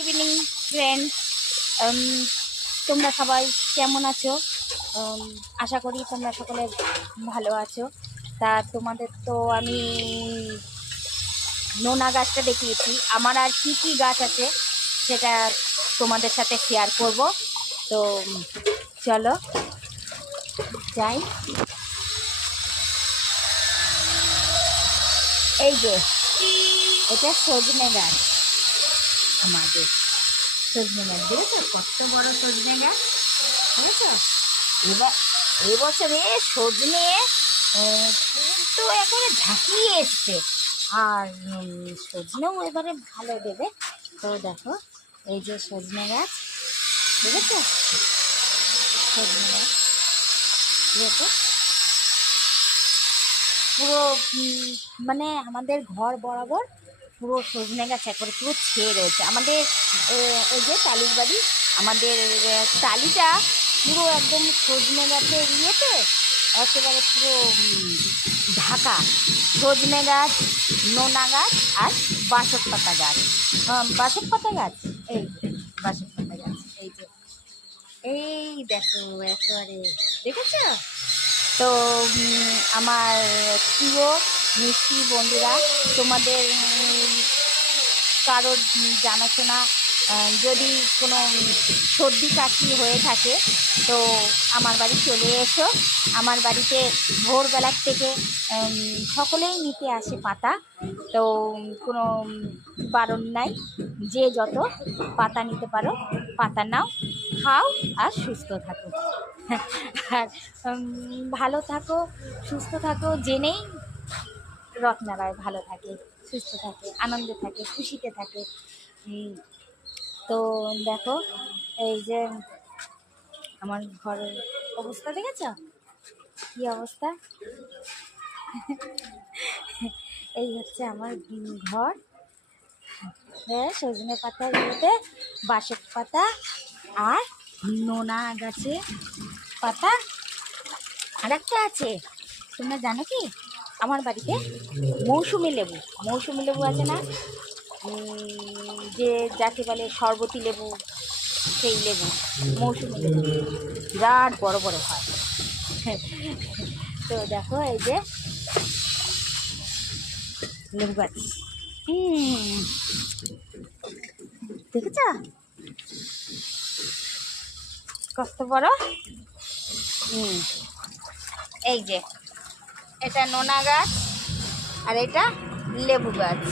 Evening friend, তোমরা সবাই কেমন আছো? আশা করি তোমরা সকলে ভালো আছো। তা তোমাদের তো আমি নোনা গাছটা দেখিয়েছি, আমার আর কি কি গাছ আছে সেটা তোমাদের সাথে শেয়ার করব। তো চলো যাই। এই যে এটা সজনে গাছ, আমাদের সজনে গাছ দেখেছো কত বড় সজনে গাছ, বুঝেছ? এবার এবছরে সজনে তো একেবারে ঝাঁকিয়ে এসছে, আর সজনেও এবারে ভালো দেবে। তো দেখো এই যে সজনে গাছ, দেখেছো সজনে গাছ দেখো পুরো মানে আমাদের ঘর বরাবর পুরো সজনে গাছ একবারে পুরো ছেয়ে রয়েছে। আমাদের এই যে টালির বাড়ি, আমাদের টালিটা পুরো একদম সজনে গাছের ইয়েতে একেবারে পুরো ঢাকা। সজনে গাছ, নোনা গাছ আর বাসক পাতা গাছ। বাসক পাতা গাছ, এই বাসক পাতা গাছ, এই যে এই দেখো একেবারে দেখেছ? তো আমার প্রিয় মিষ্টি বন্ধুরা, তোমাদের কারোর জানাশোনা যদি কোনো সর্দি কাশি হয়ে থাকে তো আমার বাড়ি চলে এসো। আমার বাড়িতে ভোরবেলার থেকে সকলেই নিতে আসে পাতা, তো কোনো বারণ নাই, যে যত পাতা নিতে পারো পাতা নাও, খাও আর সুস্থ থাকো। আর ভালো থাকো, সুস্থ থাকো, জেনেই রত্নারায় ভালো থাকে, সুস্থ থাকে, আনন্দে থাকে, খুশিতে থাকে। তো দেখো এই যে আমার ঘরের অবস্থা দেখেছ কি অবস্থা? এই হচ্ছে আমার ঘর। হ্যাঁ, সজনে পাতার ইয়েতে বাসক পাতা আর নোনা গাছে পাতা। আর একটা আছে, তোমরা জানো কি? আমার বাড়িতে মৌসুমি লেবু আছে না, যে যাকে বলে শরবতি লেবু, সেই লেবু মৌসুমি লেবু বিরাট বড় বড় হয়। তো দেখো এই যে লেবু গাছ, দেখেছ কত বড়? এই যে এটা নোনা গাছ আর এটা লেবু গাছ।